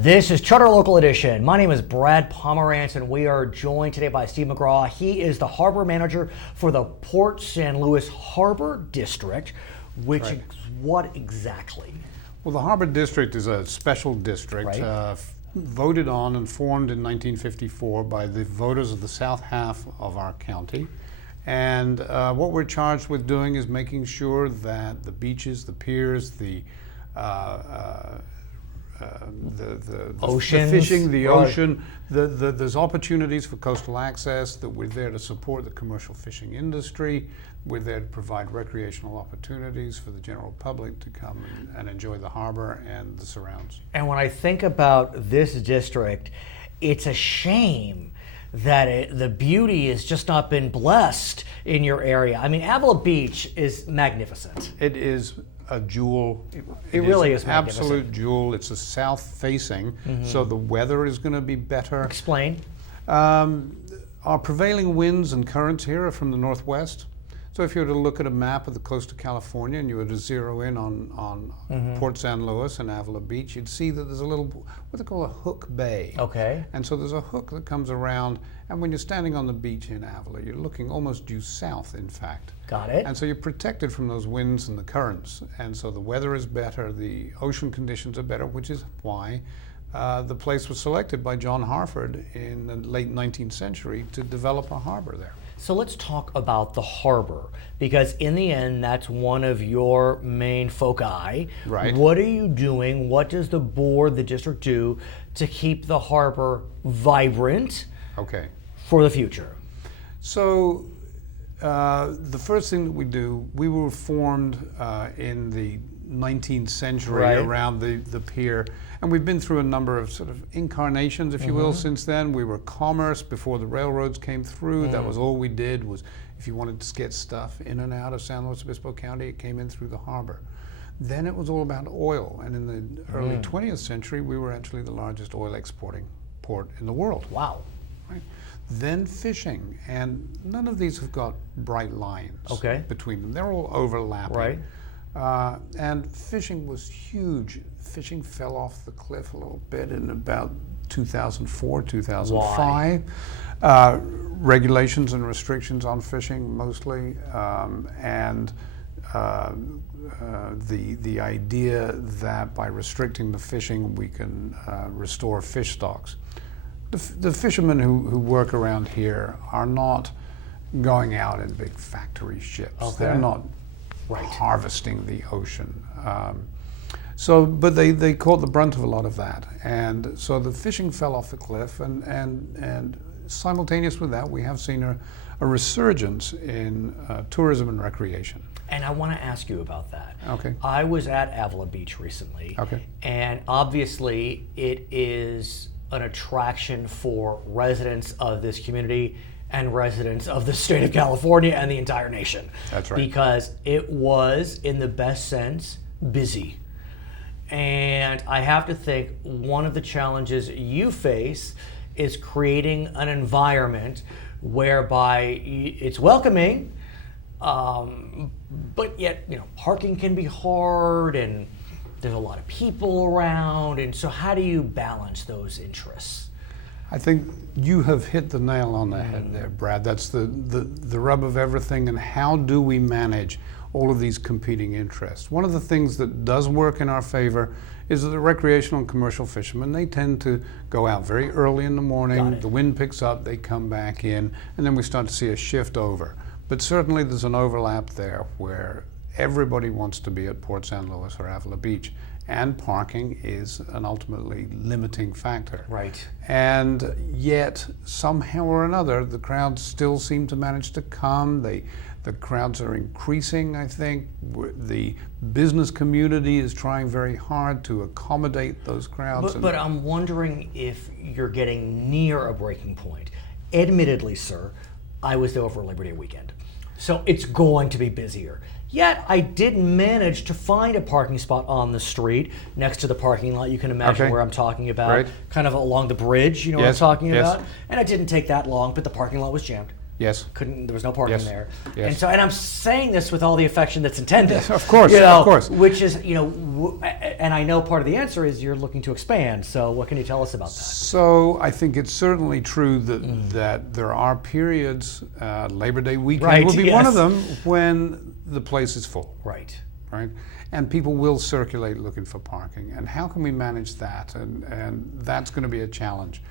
This is Charter Local Edition. My name is Brad Pomerance, and we are joined today by Steve McGrath. He is the harbor manager for the Port San Luis Harbor District, which is what exactly? Well, the Harbor District is a special district voted on and formed in 1954 by the voters of the south half of our county. And what we're charged with doing is making sure that the beaches, the piers, the oceans, the fishing, the ocean, there's opportunities for coastal access, that we're there to support the commercial fishing industry. We're there to provide recreational opportunities for the general public to come and enjoy the harbor and the surrounds. And when I think about this district, it's a shame that the beauty has just not been blessed in your area. I mean, Avila Beach is magnificent. It is a jewel. It really is an absolute jewel. It's a south facing, so the weather is going to be better. Explain. Our prevailing winds and currents here are from the northwest. So if you were to look at a map of the coast of California and you were to zero in on Port San Luis and Avila Beach, you'd see that there's a little, what they call a hook bay. Okay. And so there's a hook that comes around, and when you're standing on the beach in Avila, you're looking almost due south, in fact. Got it. And so you're protected from those winds and the currents. And so the weather is better, the ocean conditions are better, which is why the place was selected by John Harford in the late 19th century to develop a harbor there. So let's talk about the harbor, because in the end, that's one of your main foci. Right. What are you doing? What does the board, the district do to keep the harbor vibrant for the future? So the first thing that we do, we were formed in the 19th century around the pier, and we've been through a number of sort of incarnations, if you will, since then. We were commerce before the railroads came through. That was all we did. Was if you wanted to get stuff in and out of San Luis Obispo County, it came in through the harbor. Then it was all about oil, and in the early 20th century, we were actually the largest oil exporting port in the world. Wow. Right. Then fishing, and none of these have got bright lines between them. They're all overlapping. Right. And fishing was huge. Fishing fell off the cliff a little bit in about 2004, 2005. Regulations and restrictions on fishing mostly, and the idea that by restricting the fishing we can restore fish stocks. The fishermen who work around here are not going out in big factory ships. They're not harvesting the ocean. But they caught the brunt of a lot of that. And so the fishing fell off the cliff, and simultaneous with that, we have seen a resurgence in tourism and recreation. And I want to ask you about that. Okay. I was at Avila Beach recently, and obviously it is an attraction for residents of this community and residents of the state of California and the entire nation. That's right. Because it was, in the best sense, busy. And I have to think one of the challenges you face is creating an environment whereby it's welcoming, but yet, parking can be hard, and there's a lot of people around, and so how do you balance those interests? I think you have hit the nail on the head there, Brad. That's the rub of everything, and how do we manage all of these competing interests? One of the things that does work in our favor is that the recreational and commercial fishermen, they tend to go out very early in the morning, the wind picks up, they come back in, and then we start to see a shift over. But certainly there's an overlap there where everybody wants to be at Port San Luis or Avila Beach, and parking is an ultimately limiting factor. Right. And yet, somehow or another, the crowds still seem to manage to come. The crowds are increasing, I think. The business community is trying very hard to accommodate those crowds. But I'm wondering if you're getting near a breaking point. Admittedly, sir, I was there over Labor Day weekend, so it's going to be busier. Yet I did manage to find a parking spot on the street next to the parking lot. You can imagine where I'm talking about, kind of along the bridge, what I'm talking about. And it didn't take that long, but the parking lot was jammed. Yes. There was no parking Yes. there. Yes. And I'm saying this with all the affection that's intended. Yes, of course, of course. Which is, and I know part of the answer is you're looking to expand. So what can you tell us about that? So I think it's certainly true that there are periods, Labor Day weekend will be one of them, when the place is full. Right. Right? And people will circulate looking for parking. And how can we manage that? And that's going to be a challenge.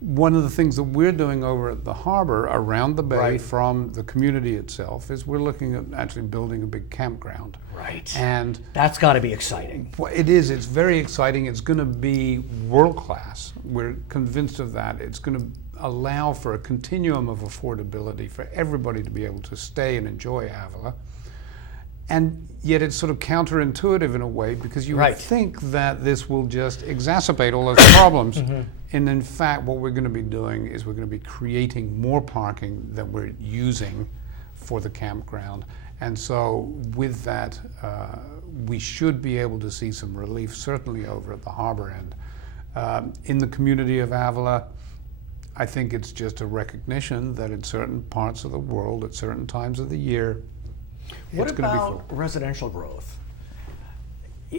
One of the things that we're doing over at the harbor around the bay from the community itself is we're looking at actually building a big campground. Right. And that's got to be exciting. Well, it is. It's very exciting. It's going to be world class. We're convinced of that. It's going to allow for a continuum of affordability for everybody to be able to stay and enjoy Avila. And yet it's sort of counterintuitive in a way, because you would think that this will just exacerbate all those problems. And in fact, what we're going to be doing is we're going to be creating more parking than we're using for the campground. And so with that, we should be able to see some relief, certainly over at the harbor end. In the community of Avila, I think it's just a recognition that in certain parts of the world, at certain times of the year, what it's going to be about full. residential growth?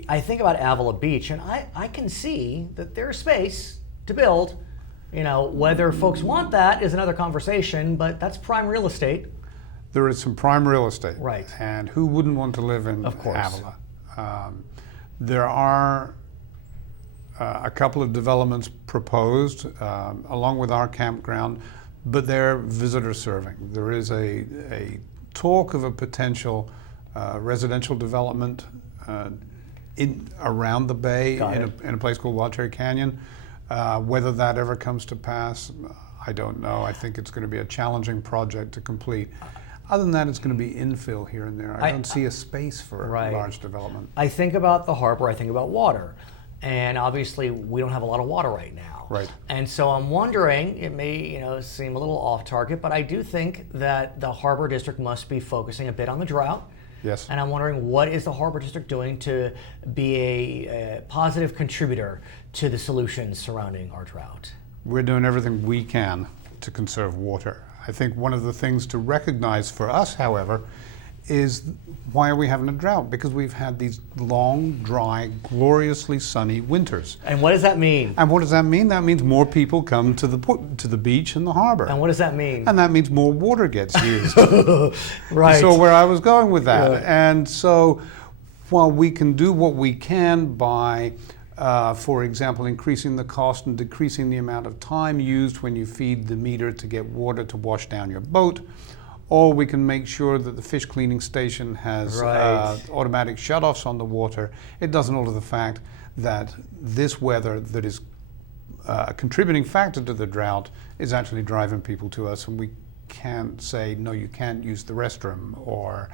I think about Avila Beach, and I can see that there's space to build. Whether folks want that is another conversation, but that's prime real estate. There is some prime real estate. Right. And who wouldn't want to live in Avila? There are a couple of developments proposed along with our campground, but they're visitor serving. There is a talk of a potential residential development around the bay in a place called Wild Cherry Canyon. Whether that ever comes to pass, I don't know. I think it's going to be a challenging project to complete. Other than that, it's going to be infill here and there. I don't see a space for a large development. I think about the harbor, I think about water. And obviously, we don't have a lot of water right now. Right. And so I'm wondering, it may seem a little off target, but I do think that the Harbor District must be focusing a bit on the drought. Yes. And I'm wondering, what is the Harbor District doing to be a positive contributor to the solutions surrounding our drought? We're doing everything we can to conserve water. I think one of the things to recognize for us, however, is why are we having a drought? Because we've had these long, dry, gloriously sunny winters. And what does that mean? And what does that mean? That means more people come to the beach and the harbor. And what does that mean? And that means more water gets used. Right. So where I was going with that. Yeah. And so while we can do what we can by, for example, increasing the cost and decreasing the amount of time used when you feed the meter to get water to wash down your boat, or we can make sure that the fish cleaning station has automatic shutoffs on the water. It doesn't alter the fact that this weather that is a contributing factor to the drought is actually driving people to us, and we can't say, no, you can't use the restroom, or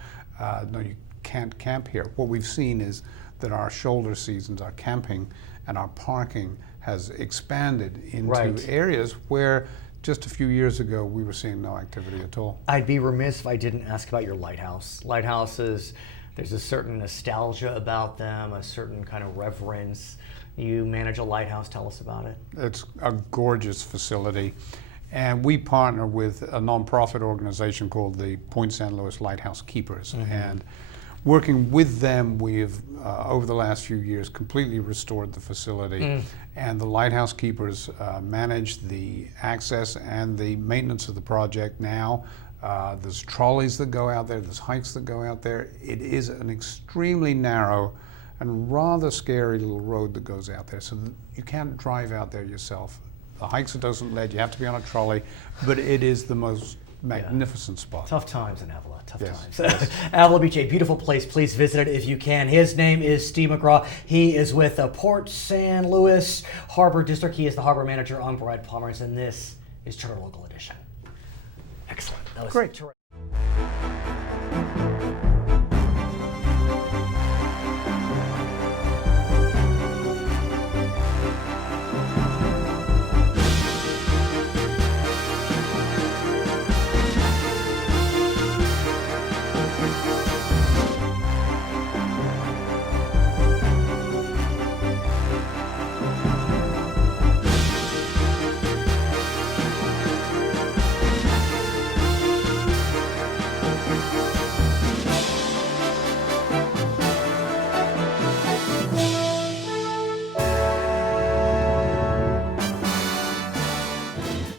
no, you can't camp here. What we've seen is that our shoulder seasons, our camping and our parking has expanded into areas where just a few years ago, we were seeing no activity at all. I'd be remiss if I didn't ask about your lighthouse. Lighthouses, there's a certain nostalgia about them, a certain kind of reverence. You manage a lighthouse. Tell us about it. It's a gorgeous facility. And we partner with a nonprofit organization called the Point San Luis Lighthouse Keepers. Mm-hmm. And working with them, we have, over the last few years, completely restored the facility. And the Lighthouse Keepers manage the access and the maintenance of the project now. There's trolleys that go out there, there's hikes that go out there. It is an extremely narrow and rather scary little road that goes out there, so you can't drive out there yourself. The hikes are doesn't lead, you have to be on a trolley, but it is the most magnificent spot. Tough times in Avila, tough times. Yes. Avila Beach, a beautiful place. Please visit it if you can. His name is Steve McGrath. He is with the Port San Luis Harbor District. He is the harbor manager. I'm Brad Pomerance, and this is Charter Local Edition. Excellent. That was great. Terrific.